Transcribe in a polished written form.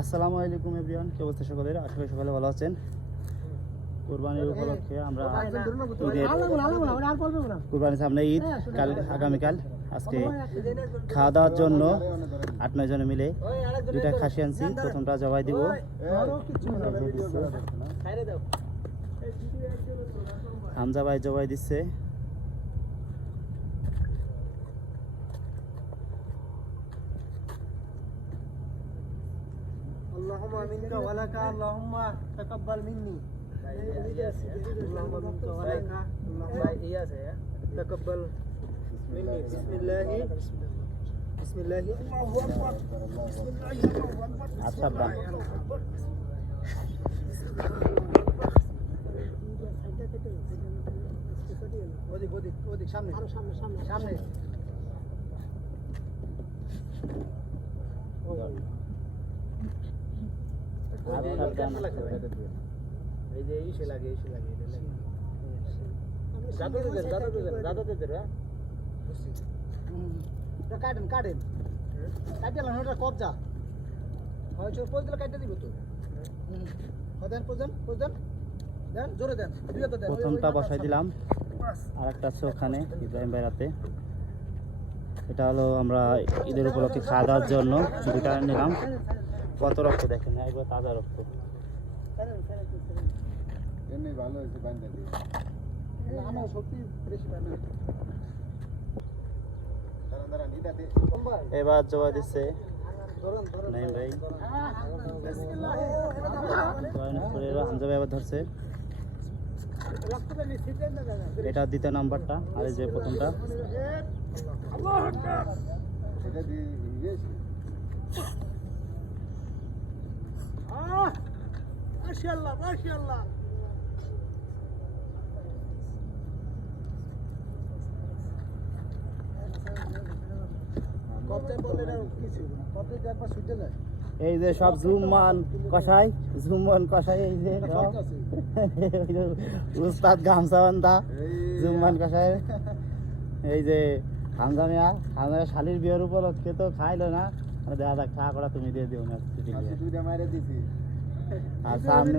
আসসালামু আলাইকুম এভরিওয়ান, কি অবস্থা সকলের? আশা করি সকালে ভালো আছেন। কুরবানির উপলক্ষে আমরা কুরবানির সামনে ঈদ, কাল আগামীকাল। আজকে খাওয়া দাওয়ার জন্য 8-9 জনে মিলে দুইটা খাসি আনছি। প্রথমটা জবাই দিব। হামজা ভাই জবাই দিচ্ছে। اللهم منك ولك اللهم تقبل مني اللهم منك ولك اللهم تقبل مني بسم الله الله اكبر بسم الله الله اكبر ওদিক সামনে সামনে এই যে ইসে লাগে কাটেন কাটেন ওটা কবজা হয়তো পয়দা কাটতে দিব তো দেন প্রয়োজন দেন জোরে দেন প্রথমটা বসাই দিলাম, আর একটা আছে ওখানে ইব্রাহিম ভাই রাতে। এটা হলো আমরা ঈদের উপলক্ষে খাওয়া দাওয়ার জন্য দুটা নিলাম। কত রক্ত দেখেন, একবার তাজা রক্ত। ভালো হয়েছে বান্ধা দিয়ে আমার সত্যি বেশি বান্ধা এবার জবাই দিচ্ছে নাইম ভাই। হামজা ভাই আবার ধরছে। এটা দ্বিতীয় নাম্বারটা, আর এই যে প্রথমটা। মাশাআল্লাহ মাশাআল্লাহ এই যে সব জুম্মান কষাই এই যে উস্তাদ গামছাবান্ধা জুম্মান কষাই। এই যে হামজা শালির বিয়ের উপলক্ষে তো খাইলো না, দেখা যাক খা করা তুমি দিয়ে দিও না। আর সামনে